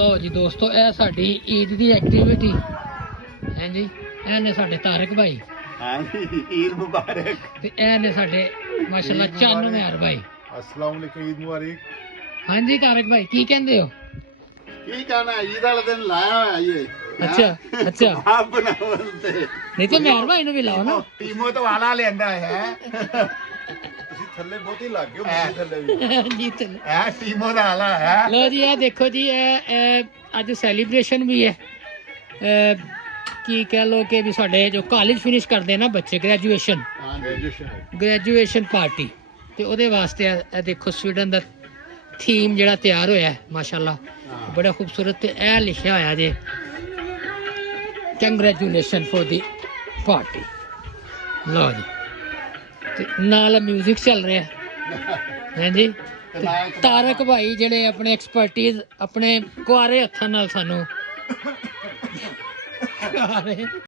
ਲਓ ਜੀ ਦੋਸਤੋ, ਇਹ ਸਾਡੀ ਈਦ ਦੀ ਐਕਟੀਵਿਟੀ ਹੈ ਜੀ। ਇਹ ਨੇ ਸਾਡੇ ਤਾਰਕ ਭਾਈ। ਹਾਂਜੀ, ਈਦ ਮੁਬਾਰਕ। ਤੇ ਇਹ ਨੇ ਸਾਡੇ ਮਾਸ਼ਾਅੱਲਾ ਚੰਨ ਮਿਆਰ ਭਾਈ। अस्सलाम वालेकुम, ईद मुबारक। ਹਾਂਜੀ ਤਾਰਕ ਭਾਈ, ਕੀ ਕਹਿੰਦੇ ਹੋ? ਕੀ ਕਹਿਣਾ, ਈਦ ਵਾਲੇ ਦਿਨ ਲਾਇਆ ਹੋਇਆ ਇਹ। ਅੱਛਾ ਅੱਛਾ, ਆਪ ਬਣਾਉਂਦੇ ਨਹੀਂ ਤੇ ਮਿਆਰ ਭਾਈ ਨੂੰ ਵੀ ਲਾਓ ਨਾ। ਟੀਮੋ ਤੋਂ ਵਾਲਾ ਲੈਂਦਾ ਹੈ। ਤੁਸੀਂ ਥੱਲੇ ਬਹੁਤੀ ਲੱਗ ਗਏ ਹੋ, ਮੁੱਢੇ ਥੱਲੇ ਵੀ। ਜੀ ਤੇ ਇਹ ਟੀਮੋ ਦਾ ਵਾਲਾ ਹੈ। ਲਓ ਜੀ, ਇਹ ਦੇਖੋ ਜੀ, ਇਹ ਅੱਜ ਸੈਲੀਬ੍ਰੇਸ਼ਨ ਵੀ ਹੈ। ਕੀ ਕਹਿ ਲੋ ਕਿ ਵੀ ਸਾਡੇ ਜੋ ਕਾਲਜ ਫਿਨਿਸ਼ ਕਰਦੇ ਨਾ ਬੱਚੇ, ਗ੍ਰੈਜੂਏਸ਼ਨ ਪਾਰਟੀ, ਤੇ ਉਹਦੇ ਵਾਸਤੇ ਇਹ ਦੇਖੋ ਸਵੀਡਨ ਦਾ ਥੀਮ ਜਿਹੜਾ ਤਿਆਰ ਹੋਇਆ ਮਾਸ਼ਾਅੱਲਾ, ਬੜਾ ਖੂਬਸੂਰਤ। ਤੇ ਇਹ ਲਿਖਿਆ ਹੋਇਆ ਜੇ ਕੰਗ੍ਰੈਚੁਲੇਸ਼ਨ ਫॉर ਦੀ ਪਾਰਟੀ। ਲਓ ਜੀ, ਤੇ ਨਾਲ ਮਿਊਜ਼ਿਕ ਚੱਲ ਰਿਹਾ ਹੈ ਜੀ। ਤੇ ਤਾਰਕ ਭਾਈ ਜਿਹੜੇ ਆਪਣੇ ਐਕਸਪਰਟਿਜ਼ ਆਪਣੇ ਕੁਆਰੇ ਹੱਥਾਂ ਨਾਲ ਸਾਨੂੰ